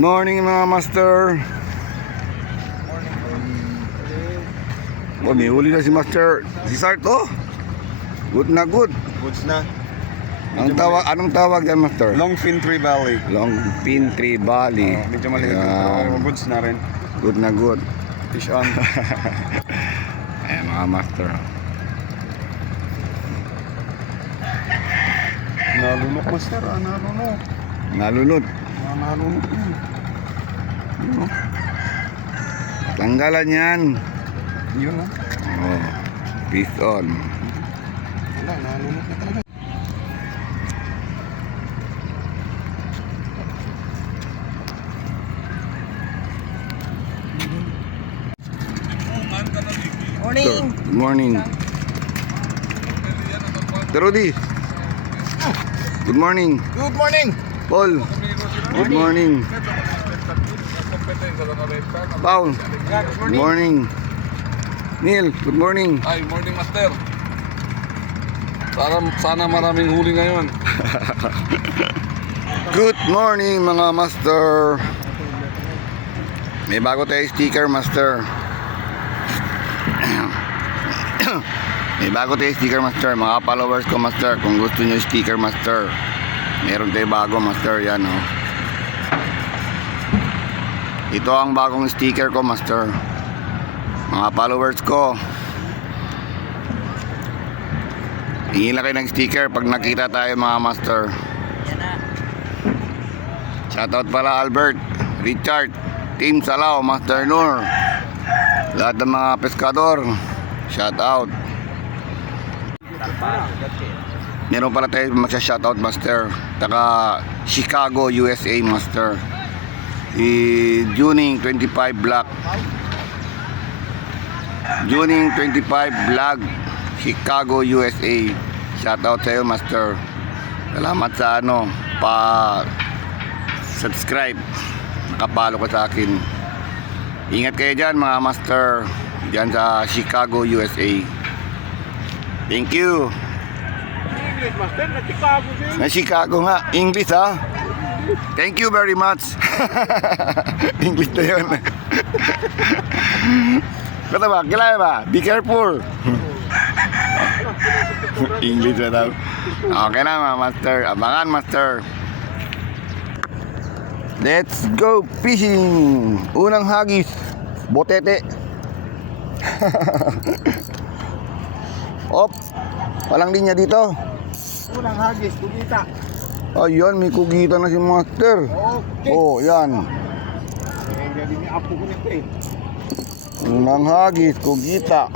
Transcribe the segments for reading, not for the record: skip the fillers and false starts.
morning mga master. Oh, may huli na si Master. Si Sart, oh. Good na good. Goods na. Anong tawag yan, Master? Longfin Tree Valley. Longfin Tree Valley. Medyo maliit Yan. pero goods na rin. Good na good. Fish on. Ayan mga master. Nalunok master, nalunok. Nalunod. Nalunok yun. Tanggalan yan. Yun na. Oh, fish on. Wala, nalunok na talaga. Good morning. Rudy. Good morning. Good morning! Paul. Good morning. Paul. Good morning. Neil. Good morning. Ay, morning master. Sana maraming huli ngayon. Good morning mga master. May bago tayo sticker, master. May bago tayo sticker, master. Mga followers ko, master, kung gusto nyo sticker, master, meron tayo bago, master. Yan, oh. Ito ang bagong sticker ko, master. Mga followers ko, hingi lang kayo ng sticker pag nakita tayo, mga master. Shoutout pala Albert, Richard, Team Salao, Master Nur, lahat ng mga peskador, shoutout. Meron pala tayo masya-shoutout, master. Taka Chicago, USA, master. Juning 25 Black. Juning 25 Vlog, Chicago, USA. Shoutout sa'yo, master. Salamat sa pa-subscribe. Nakapalo ka sa akin. Ingat kayo dyan, mga master. Dyan sa Chicago, USA. Thank you. English master, na Chicago din. Na Chicago nga. English, ha? Thank you very much. English na yun. Kata ba? Kilala ba? Be careful. English na daw. Okay na mga master. Abangan, master. Let's go fishing. Unang hagis. Botete. Op. Walang linya dito. Unang hagis, kumita. Ayun, may kugita na si master. Okay. Oh, yan. Ang galing ni Apo ko nito eh. Unang hagis, kugita.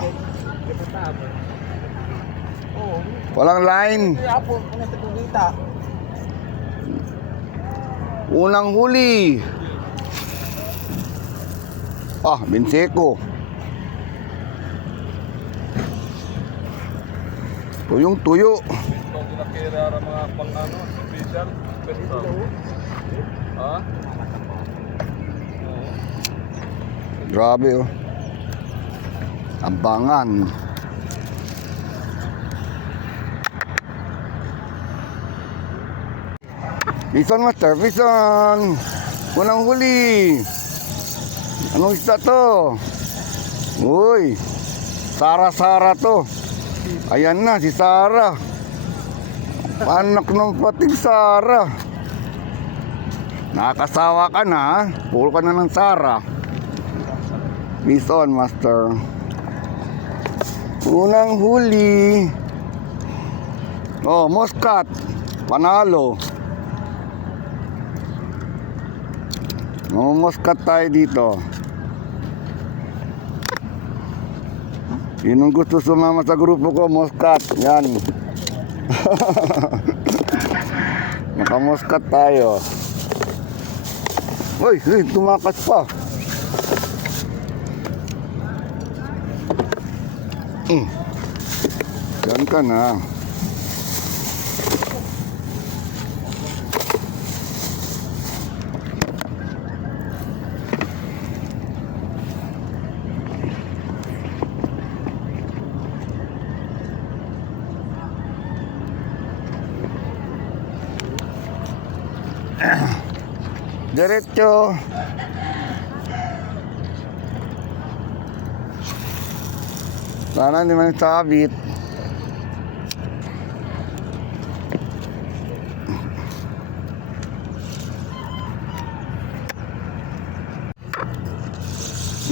Walang line. Si Apo ko nito kumita. Unang huli. Ah, binseko. Tuyong tuyo. Ito ang kinakira mga pang-ano, special. Ha? Grabe, oh. Abangan. Bison, master, bison. Unang huli. Anong isda to? Uy, Sara-Sara to. Ayan na, si Sara. Anak ng pating Sara. Nakakasawa ka na, ha? Puro ka na ng Sara. Bison, master. Unang huli. Oh, muskat. Panalo. Muskat tayo dito. Yun ang gusto sumama sa grupo ko, muskat. Yan. Nakamuskat tayo. Uy, tumakas pa. Yan ka na. Diretso. Sana hindi man sabit.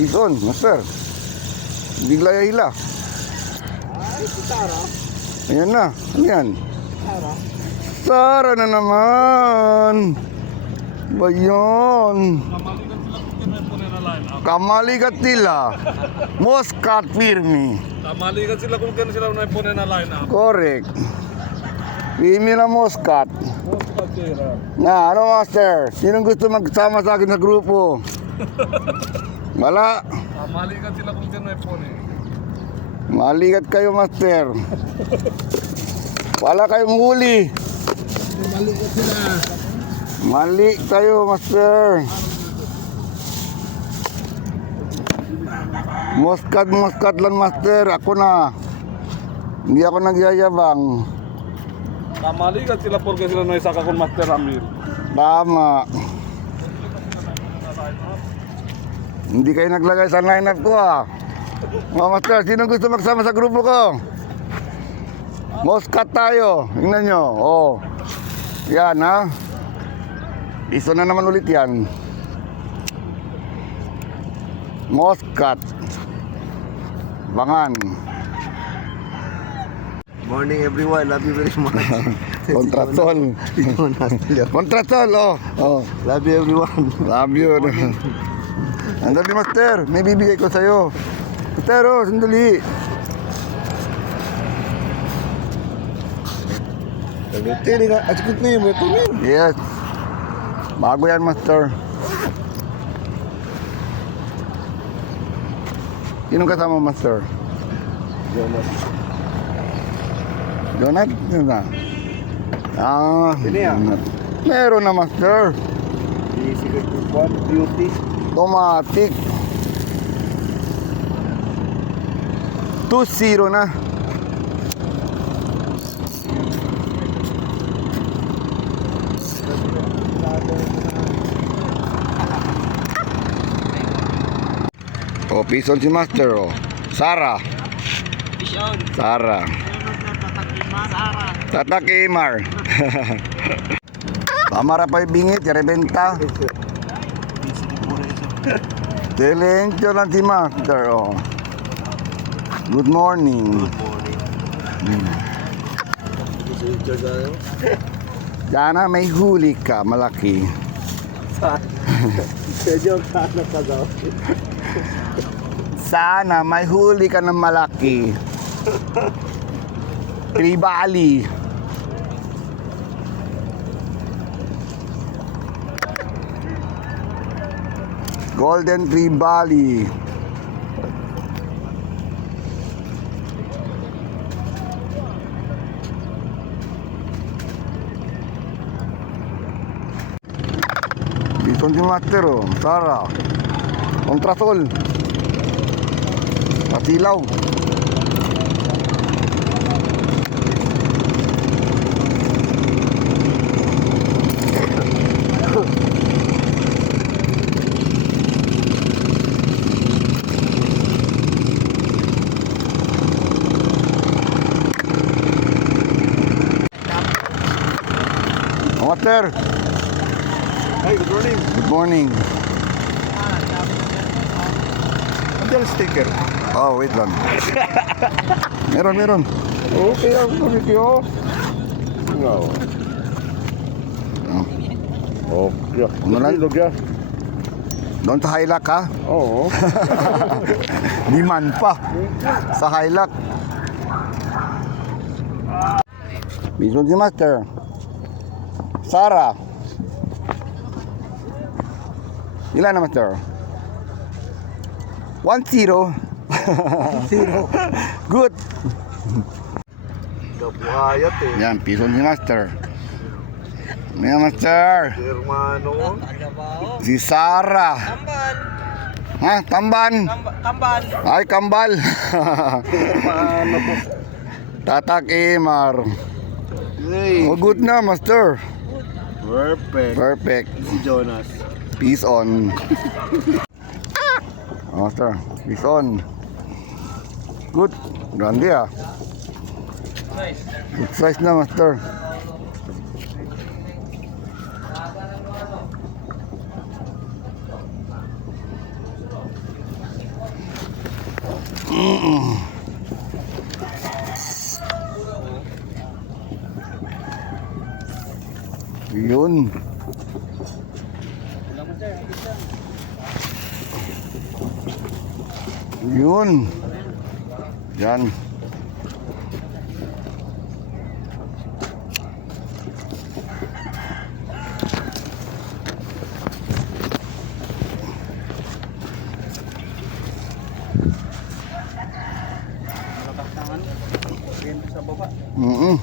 Ison, master. Bigla ya hila. Ay, si Tara. Ayan na. Ano yan? Tara. Sara na naman. Ba yun? Kamaligat nila. Moscat firme. Kamalikan sila kung kano sila na ipunin na line-up. Correct. Firme na Moscat. Na, ano master? Sinong gusto magsama sa akin sa grupo? Wala. Kamalikan sila kung kano ipunin. Maligat kayo master. Wala kayong huli. Maliit sila. Mali kayo master. Moscat lang master. Ako na. Hindi ako nagyayabang. Kamalikan sila porque sila na isaka kung Master Ramil. Tama. Hindi kayo naglagay sa lineup ko ah. Mga master, sino gusto magsama sa grupo ko? Moscat tayo. Tingnan nyo. Oh. Yan ha. Iso na naman ulit yan. Moscat. Bangan. Morning everyone. Love you very much. Kontratol. Kontratol, oh. Oh. Love you everyone. Love you. Sandali, master. May bibigay ko sa'yo. Master, oh, sandali. Tili ka. At sikot na yun. Ito na yun. Yes. Bago yan, master. Sino kasama, master? Donut? Yun na. Ah, Sino yan? donut. Meron na, master. Di sikot ko. Beauty. Automatic. 2-0 na. Oh, pison si master, oh. Sara. Sara. Tatak Imar. Pamara pa ibingit, rebenta. Telencho lang si master, oh. Good morning. Sana may huli ka, malaki. Medyo sana pa daw. Sana may huli ka ng malaki. Tribali. Golden Tribali. Bison si master, oh. Sara. Kontrasol. Pasilaw. Master, Hi, good morning. good morning. Andiyan sticker. Oh, wait lang. Meron. Okay, ang sabi ko. No. Oh. Okay. Ano lang? Logya. Doon sa Hilak ha? Oo. Liman pa. Sa Hilak. Bison si master. Sara. Ilan na master? 1-0. 0. Good. Kabuhayat eh. Yan, piso ni master. Yan master. Hermano. Si Sara. Kambal. Ha? Tamban. Kambal. Ay, kambal. Hermano po. Tatak Imar. Hey. Oh, good na, master. Perfect. Perfect. Si Jonas. Peace on. Master, peace on. Good. Grande ah. Good size na, master. Yun. Yun. Yan. Mm-mm.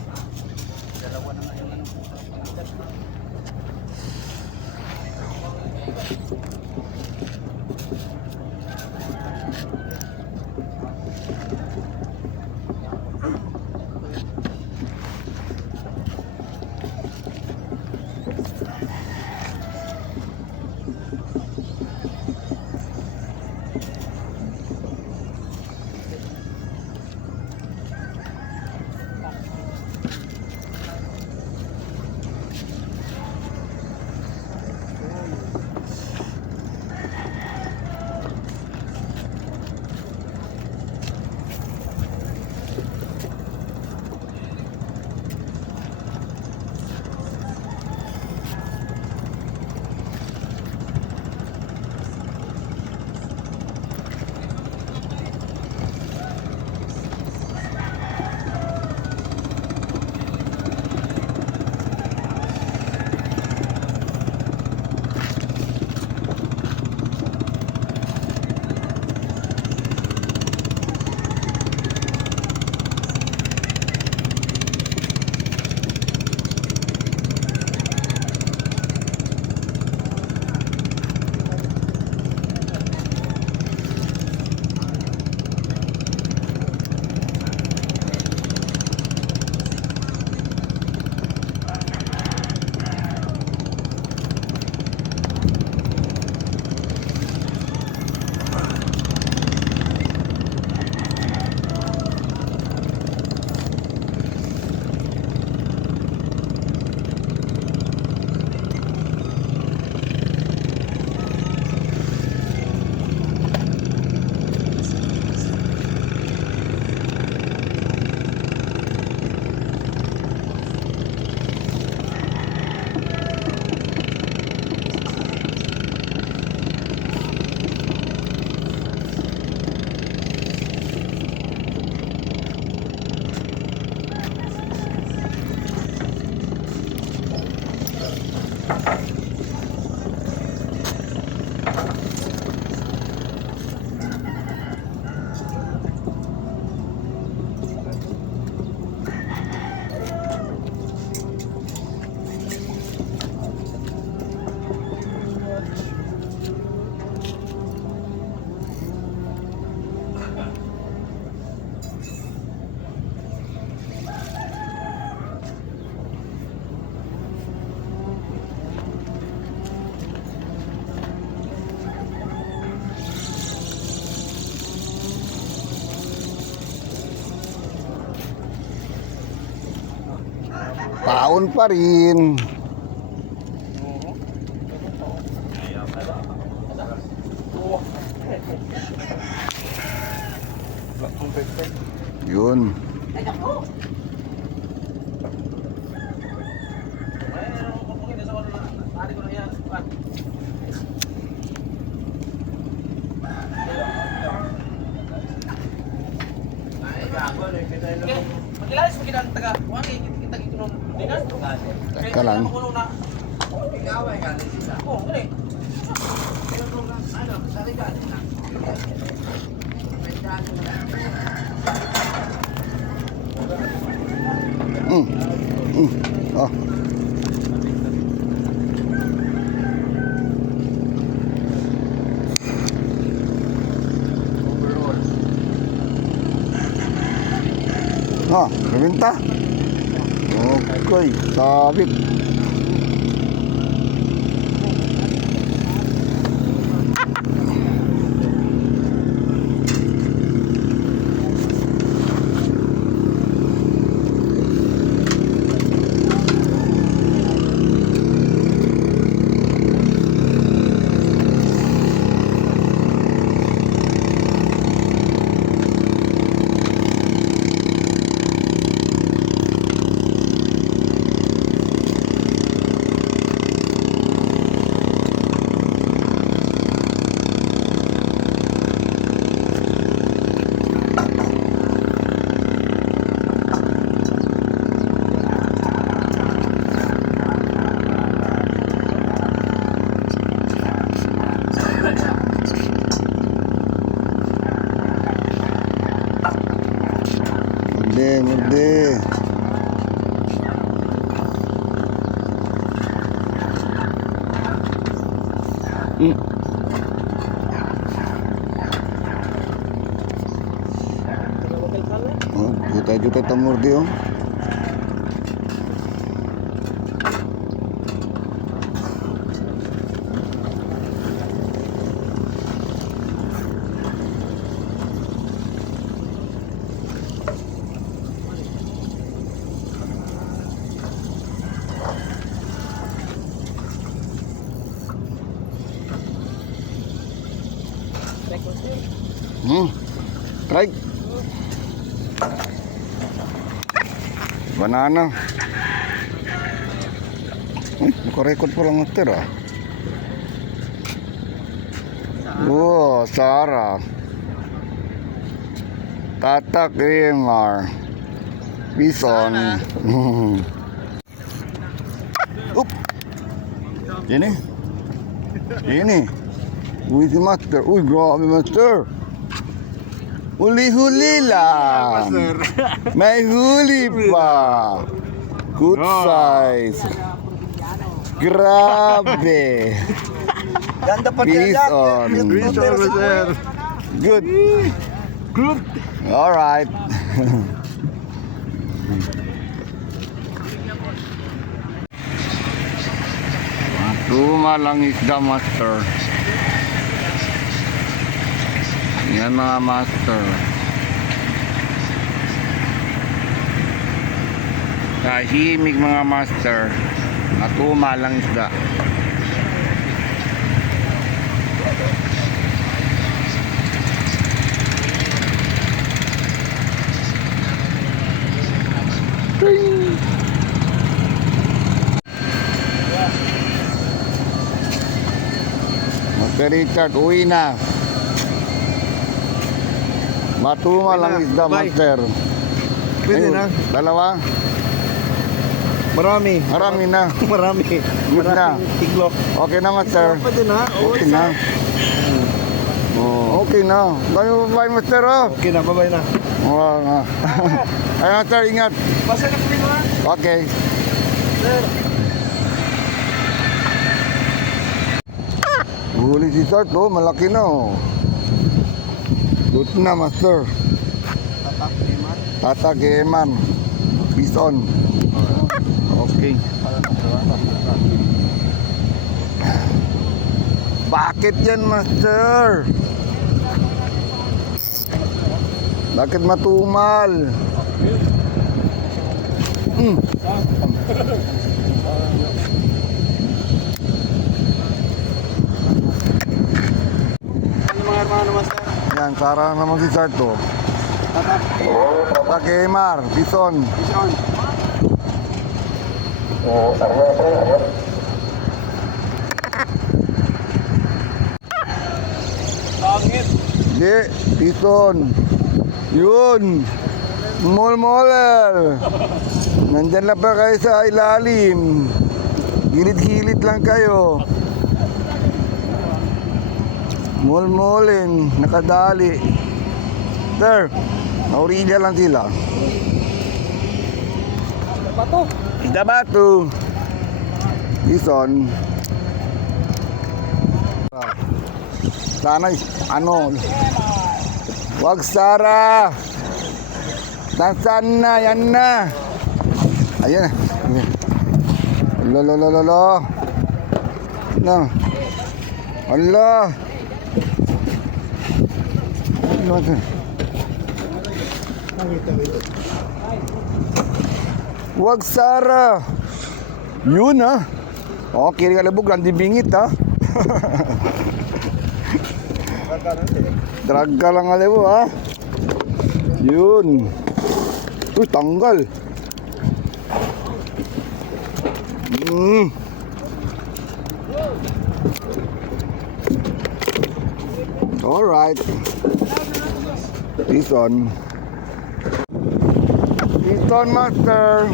Paon pa rin. Yun. Magilalis mo kita taga. Wagi kita gitu nung dinas. Teka lang. Oo, gani. Oh. Ha, bebenta. Okay, sabit. Mm. Oh, juta-juta tamurdi oh. Try. Banana. Nakarecord pa lang master ah. Oh, Sarah. Tatak Emar. Bison. Up. Ini. Ini. Uy, si master. Uy, grabe master. Huli-huli lang. May huli pa. Good size. Grabe. Ganda pa Bison. Good. Good. All right. Tumalang isda master. Yan mga master. Tahimik mga master. Tumalang isda. Master Richard, uwi na. Matuma lang isda, Bye. master. Pwede Ayun, na. Dalawa? Marami. Marami na. Marami. Good na. Maraming tiglok. Okay na, master. Pwede na. Okay na. Oh, okay na. Tayo bye, master. Oh. Okay na, bye-bye na. Oh, ay, master, ingat. Basta na po ha. Okay. Sir. Huli si Sart, oh. Malaki na, oh. Good na, master. Tatak Eman. Bison. Okay. Bakit yan, master? Bakit matumal? Ano mga hermano master? Yan, sarang naman si Sarto. Tatak. Tatak Emar. Bison. Bison. Pangit. Di, Bison. Yun. Mulmoler. Nandyan lang pa kayo sa ilalim. Gilid-gilid lang kayo. Mulmulin. Nakadali. Sir, naurilla lang sila. Bato. Isda batu. Bison. Sana ano? Wag Sara. Nasaan na? Yan na. Ayan na. Lolo. Na. Allah. Wag Sara. Yun ah. Okay, kalabog lang di bingit ah. Drag ka lang alibo ha. Yun. Uy, tanggal. Alright. Bison. Bison master.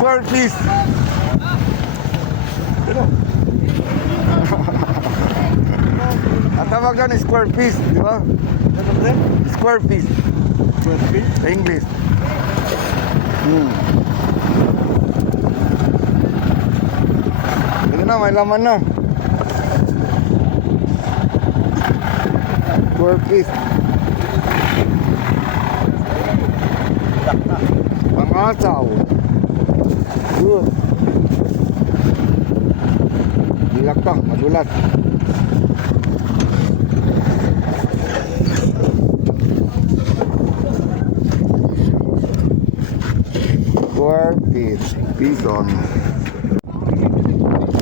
Square piece. Ang tawagan is square piece, di ba? Square piece. Sa English. Pwede na, may laman na. 12 piece. Pangasaw. Good. Dilaktak, madulas. Bison.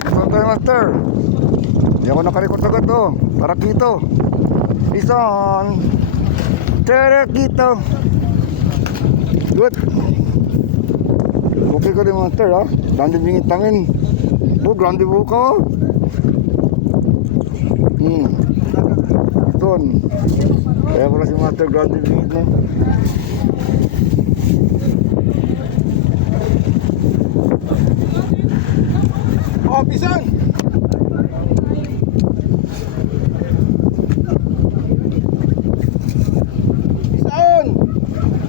Bison tayo, master. Hindi ako nakarikot agad to. Tarakito. Bison. Tarakito. Good. Okay ko din, master, ha? Grande bingit tangin. Oh, grande buka. Bison. Kaya pala si master grande bingit na. Oh, pisan! Pisan!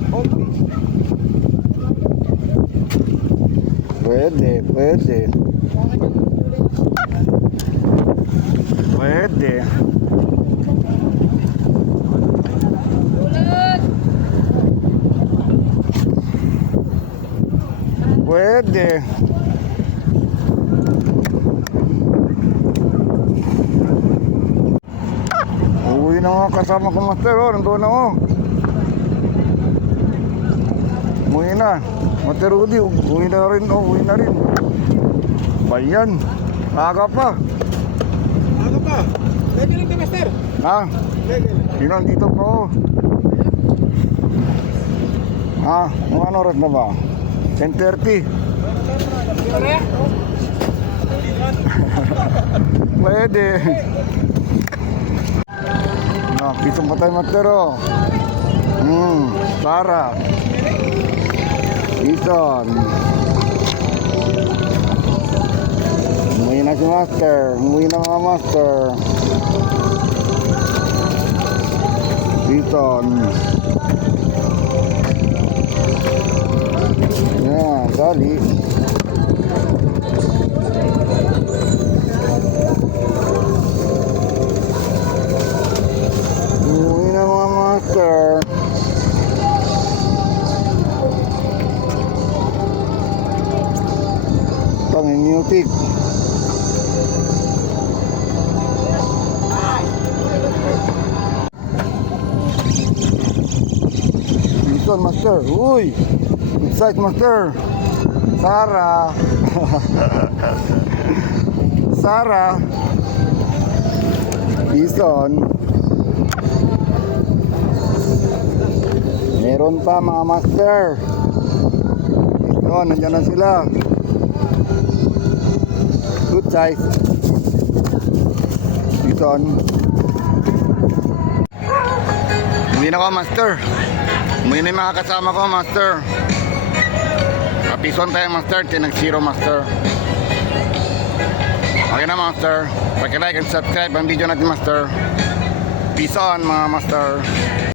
Okay. Pwede, pwede. Pwede. Pwede. Uwi na mga kasama ko, master. Oh, nandun na, oh. Uwi na. Master Rudy, uwi na rin. Oh, uwi na rin. Bayan. Aga pa. Ano pa? Lagi lang ka, master. Ha? Lagi. Sino dito pa, oh. Ha? Mga ano oras na ba? 10:30. Pwede. Pisong pa tayo, master, oh. Tara. Bison. Umuwi na si master. Umuwi na mga master. Bison. Yan, dali. Umuwi na mga master. Music. Bison, master. Uy! Good sight, master. Sarah. Sarah. Bison. Meron pa mga master. Ito, nandiyan na sila. Good size. Bison. Umuwi na ko, master. Umuwi na yung mga kasama ko, master. Bison tayo, master. Tinag-zero, master. Okay na, master. Paki-like and subscribe ang video natin, master. Bison, mga master.